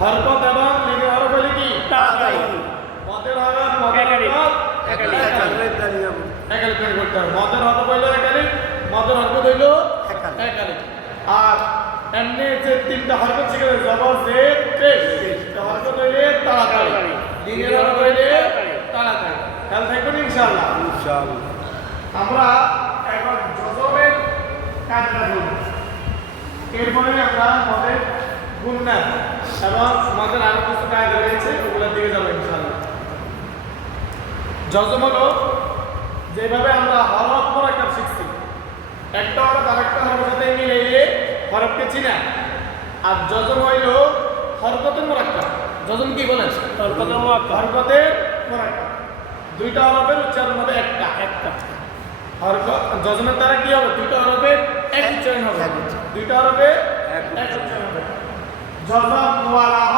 হরকত এবং লিনের হরফ হইলে কি মদের হরফ মদের হরকত করতে হবে মদের হরফ হইল একালি মদের হরকত হইল একালি। একালি আর এমনি যে তিনটা হরকত শিখে জবর যে পেশ হরকত হইলে তাড়াতাড়ি লিনের হরফ হইলে তাড়াতাড়ি ইনশাআল্লাহ ইনশাআল্লাহ আমরা এখন জজবের কাজটা করব এরপরে আমরা মদের গুন্না এবং মদের আরও কিছু কাজ রয়েছে ওগুলোর দিকে যাব ইনশাআল্লাহ। জজম হলো যেভাবে আমরা হরফ মোরাক্কাব শিখছি একটা হরফ আরেকটা হরফের সাথে মিলাইলে হরফকে চিনা আর জজম হইল হরকতের মোরাক্কাব। জজম কি বলেন? হরকতের মোরাক্কাব। হরকতের মোরাক্কাব। দুইটা হরফের উচ্চারণ হবে একটা একটা। হরকত জজমের দ্বারা কি হবে? দুইটা হরফে এক উচ্চারণ হবে। দুইটা হরফে এক উচ্চারণ। ঝলক ওয়ালা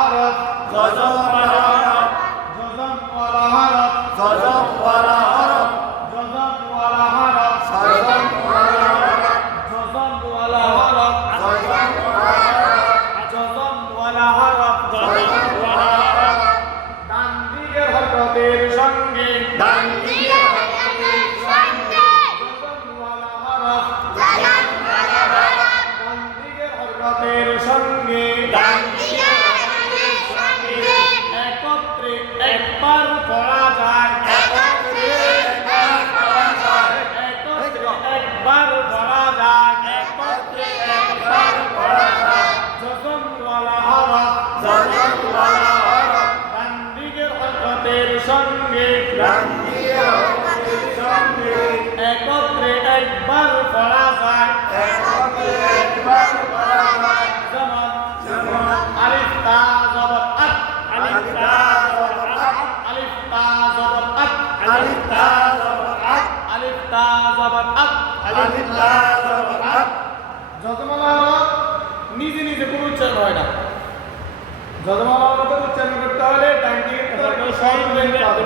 উচ্চারণ করতে হলে ডান দিকে নিতে হবে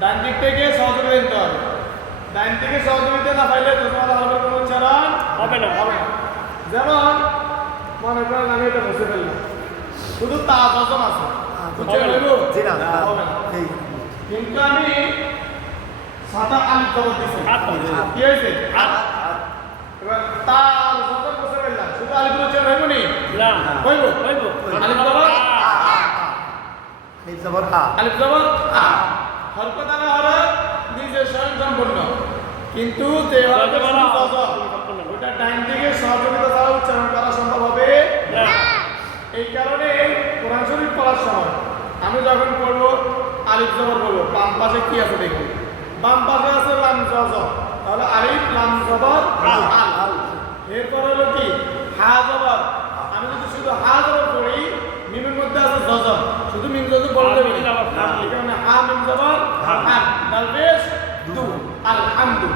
ডান দিক থেকে সহযোগিতা নিতে হবে ডান থেকে সহযোগিতা না পাইলে যতমালা হরফের কোনো উচ্চারণ হবে না হবে না যেমন মনে করেন আমি এটা বসে ফেললাম শুধু তা যজন আছে না হবে না কিন্তু আমি সাদা আলিফ জবর দিছি কি হয়েছে এবার তা যজন বসে ফেললাম শুধু আলিফ উচ্চারণ হইব নি হইব হইব আলিফ জবর আলিফ জবর আ আলিফ জবর আ। হরকত হরফ নিজে স্বয়ং সম্পূর্ণ কিন্তু যে যজন ওটা ডাইন দিকে সহযোগিতা দ্বারা উচ্চারণ করা সম্ভব হবে? এই কারণে কোরআন শরীফ পড়ার সময় আমি যখন পড়ব আলিফ জবর বলব বাম পাশে কি আছে দেখব? বাম পাশে আছে লাম জজ তাহলে আলিফ লাম জবর আল এরপর হলো কি? হা জবর। আমি যদি শুধু হা জবর আছে জজ শুধু মিম জজ বলতে পারি এই কারণে হা মিম জবর হাম দাল বেশ দু। আলহামদু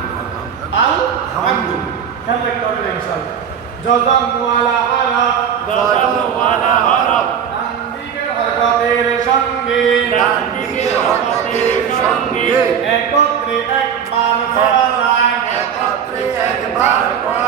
আলহামদু খেয়াল রাখতে হবে ইনশাআল্লাহ। জজম ওয়ালা আলাপ জজম ওয়ালা হরফ ডান দিকের হরকতের সঙ্গে। ডান দিকের হরফের সঙ্গে। একত্রে একবার পড়া যায় একত্রে একবার পড়া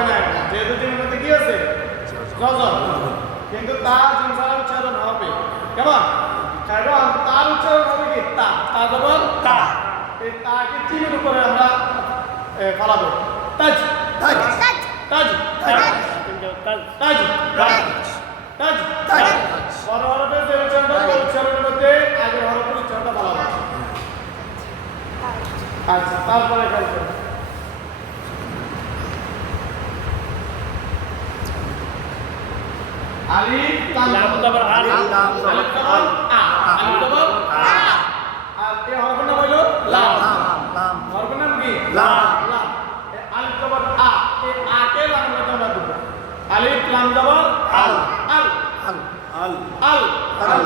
না যেহেতু কি আছে কিন্তু তা জিম উচ্চারণ হবে কেমন তার উচ্চারণ হবে কি তা তা জবর তা এই তাকে চিনের উপরে আমরা এ, ফলাবো তাজ তাজ তাজ তাল তিন তাজ তাজ বড় হরফে যে উচ্চারণটা উচ্চারণের মধ্যে আগের হরফের উচ্চারণটা ফলাবো আচ্ছা তারপরে আলিফ লাম লাম জবর আল। আলিফ জবর আ। আলিফ জবর আ। আর এই হরফের নাম হইল লাম। হরফের নাম কি? লাম। লাম আলিফ জবর আ। এই আ কে লাম বলে আমরা দেব আলিফ লাম জবর আল। আল। আল। আল। আল। আল।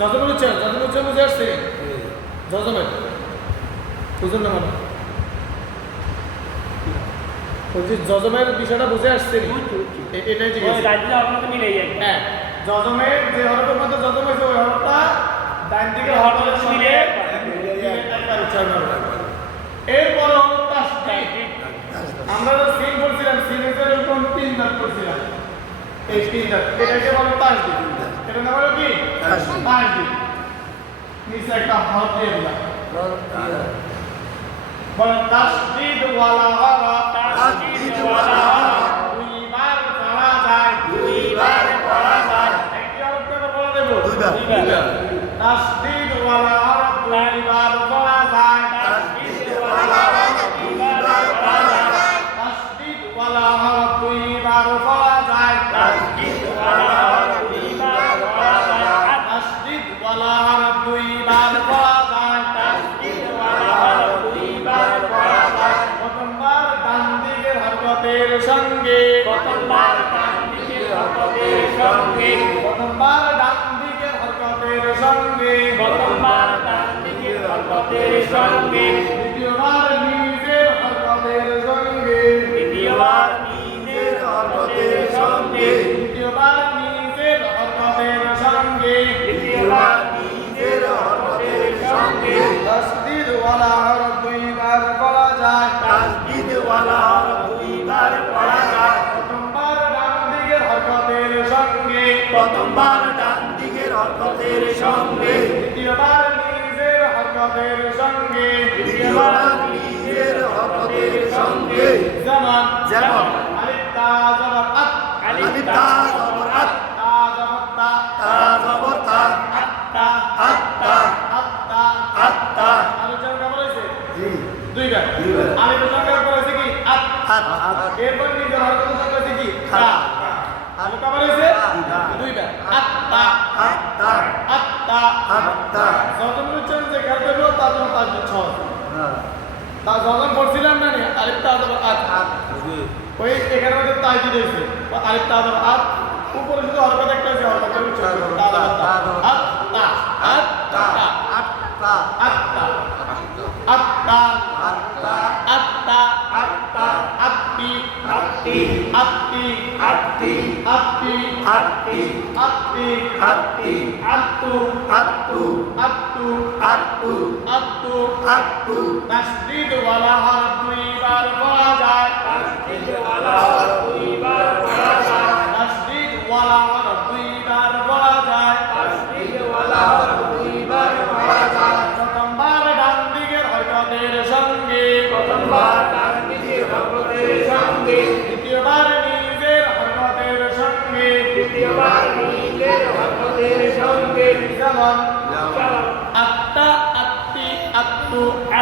যজমের উচ্চারণ যজমের উচ্চারণ বুঝে আসছে যজমের বুঝুন না মানে বলছি যজমের বিষয়টা বুঝে আসছে এটা জিজ্ঞেস হ্যাঁ। যজমের যে হরফের মধ্যে যজম হয়েছে ওই হরফটা ডান দিকে। হরফের সঙ্গে এরপর আমরা তো সিন বলছিলাম সিনের এরকম তিন দাঁত করছিলাম? এই তিন দাঁত এটাকে বলে তাসদিদ এটা নাম হলো কি? তাসদিদ। তাসদিদ নিচে একটা হরফ দিয়ে দিলাম। বলেন তাসদিদ ওয়ালা হরফ তাসদিদ ওয়ালা tasdid wala হরকতের সঙ্গে দ্বিতীয়বার নিজের হরকতের সঙ্গে দ্বিতীয়বার নিজের হরকতের সঙ্গে দ্বিতীয়বার নিজের হরকতের সঙ্গে দ্বিতীয়বার নিজের হরকতের সঙ্গে তসদিদ ওয়ালা হরফ দুইবার পড়া যায় তাসদিদ। প্রথমবার ডান দিকের হরকতের সঙ্গে প্রথমবার ডান দিকের হরকতের সঙ্গে নিজের হরকতের সঙ্গে যেমন যেমন আলিফ তা জবর আত আলিফ তা জবর আত তা জবর তা তা জবর তা আত্তা আত্তা আত্তা আত্তা আলোচনা কেমন হয়েছে জি দুইবার। আলিফের সঙ্গে কেমন হয়েছে কি আত আত এরপর নিজের হরকতের সঙ্গে হয়েছে কি তা আলু কেমন হয়েছে দুইবার আত্তা আত্তা হ্যাঁ তা যখন পড়ছিলাম না নি আলিফ তা জবর আত আত ওই এখানে মধ্যে তাই দিয়ে দিয়েছে আলিফ তা জবর আত উপরে শুধু হরকত একটা আছে হরকতের উচ্চারণ করব। তা জবর তা। আত্তা আত্তা আত্তা আত্তা আত্তি আত্তি আত্তি আত্তি আত্তি আত্তি আত্তি আত্তি আত্তু আত্তু আত্তু আত্তু আত্তু আত্তু তাসদিদ ওয়ালা হরফ দুইবার পড়া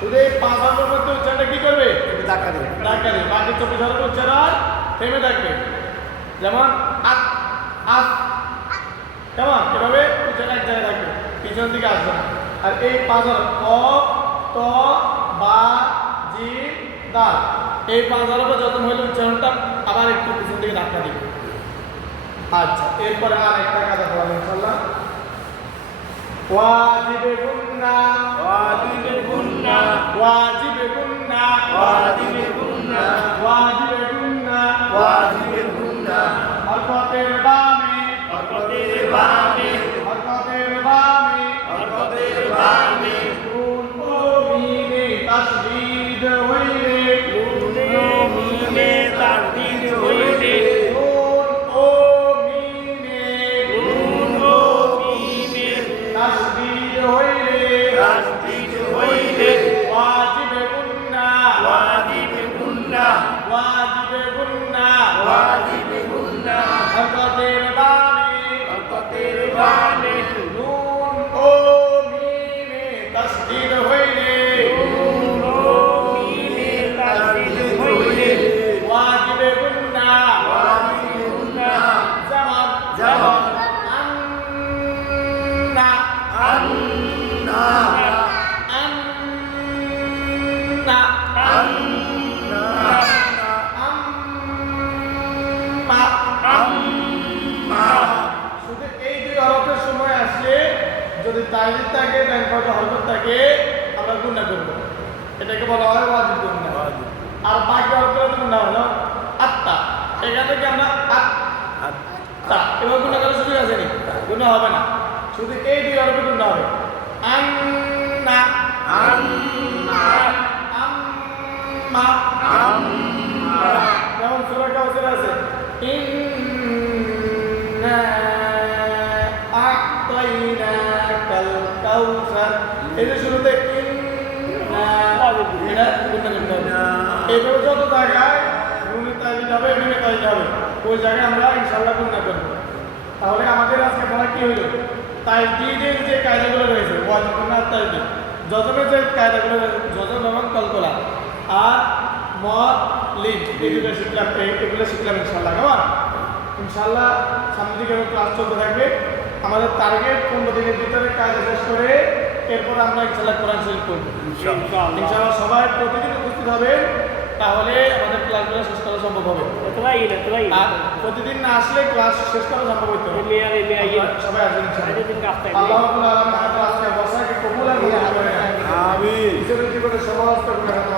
শুধু পাঁচ হাজার মধ্যে উচ্চারণটা কি করবে? ধাক্কা দেবে। ধাক্কা দেবে। বাকি চব্বিশ হাজার উচ্চারণ থেমে থাকবে। যেমন আত আত কেমন? এভাবে উচ্চারণ এক জায়গায় থাকবে। পিছন দিকে আসবে না। আর এই পাঁচ হাজার অ ত বা জি দা এই পাঁচ হাজার উপর যত হইলে উচ্চারণটা আবার একটু পিছন দিকে ধাক্কা দিবে। আচ্ছা এরপরে আর একটা কাজ হবে ইনশাল্লাহ ওয়াজিবে واجبهن واجب বলা হয় ওয়াজিব আর বাকি অল্প না হলো আত্মা। এখান থেকে আমরা আত্মা। এবার গুণা করার সুযোগ আছে নি গুণা হবে না। শুধু এই দুই অল্প গুণা হবে। আন্না। আন্না। আম্মা। আম্মা। যেমন সুরাটা আছে। ইন্না। যত জায়গায় ওই জায়গায় আমরা ইনশাল্লাহ করব তাহলে আমাদের আজকে পড়া কি হইল তাই দিয়ে যে কায়দাগুলো রয়েছে তাইজ যজনের যে কায়দাগুলো রয়েছে যজন এবং কলকলা আর মদ লিপ এগুলো শিখলাম এগুলো শিখলাম ইনশাল্লাহ কেমন ইনশাল্লাহ সামনের দিকে ক্লাস চলতে থাকবে আমাদের টার্গেট পনেরো দিনের ভিতরে কাজ শেষ করে এরপর আমরা ইনশাল্লাহ কোরআন শরীফ করব ইনশাআল্লাহ। ইনশাল্লাহ সবাই প্রতিদিন উপস্থিত হবে তাহলে আমাদের ক্লাসগুলো শেষ করা সম্ভব হবে। আর প্রতিদিন না আসলে ক্লাস শেষ করা সম্ভব হইতে সবাই আসবেন ইনশাআল্লাহ। আজকের দিন আল্লাহ আজকে বসাকে কবুল আর। আমিন। জীবনে সমস্ত গুণাগত